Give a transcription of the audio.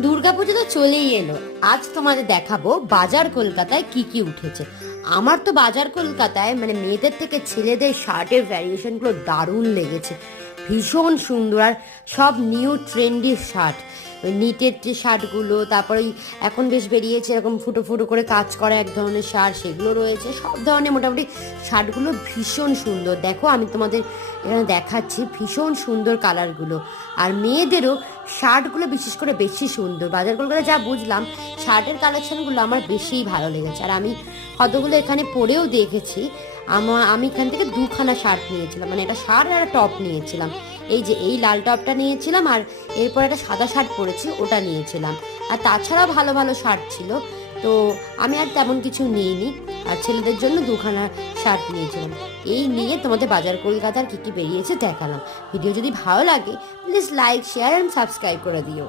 দুর্গাপুজো তো চলেই এলো। আজ তোমাদের দেখাবো বাজার কলকাতায় কি কি উঠেছে। আমার তো বাজার কলকাতায় মানে মেয়েদের থেকে ছেলেদের শার্টের ভ্যারিয়েশনগুলো দারুণ লেগেছে, ভীষণ সুন্দর। আর সব নিউ ট্রেন্ডি শার্ট, ওই নিটের যে শার্টগুলো, তারপর ওই এখন বেশ বেরিয়েছে এরকম ফুটো ফুটো করে কাজ করা এক ধরনের শার্ট, সেগুলো রয়েছে। সব ধরনের মোটামুটি শার্টগুলো ভীষণ সুন্দর। দেখো আমি তোমাদের এখানে দেখাচ্ছি, ভীষণ সুন্দর কালারগুলো। আর মেয়েদেরও শার্টগুলো বিশেষ করে বেশি সুন্দর। বাজার কলকাতায় যা বুঝলাম, শার্টের কালেকশনগুলো আমার বেশিই ভালো লেগেছে। আর আমি কতগুলো এখানে পরেও দেখেছি। আমি এখান থেকে দুখানা শার্ট নিয়েছিলাম, মানে একটা শার্ট আর একটা টপ নিয়েছিলাম। এই যে এই লাল টপটা নিয়েছিলাম, আর এরপর একটা সাদা শার্ট পরেছি, ওটা নিয়েছিলাম। আর তাছাড়াও ভালো ভালো শার্ট ছিল, তো আমি আর তেমন কিছু নিইনি। আর ছেলেদের জন্য দুখানা শার্ট নিয়েছিলাম। এই নিয়ে তোমাদের বাজার কলকাতার কী কী বেরিয়েছে দেখালাম। ভিডিও যদি ভালো লাগে please like, share and subscribe করে দিও।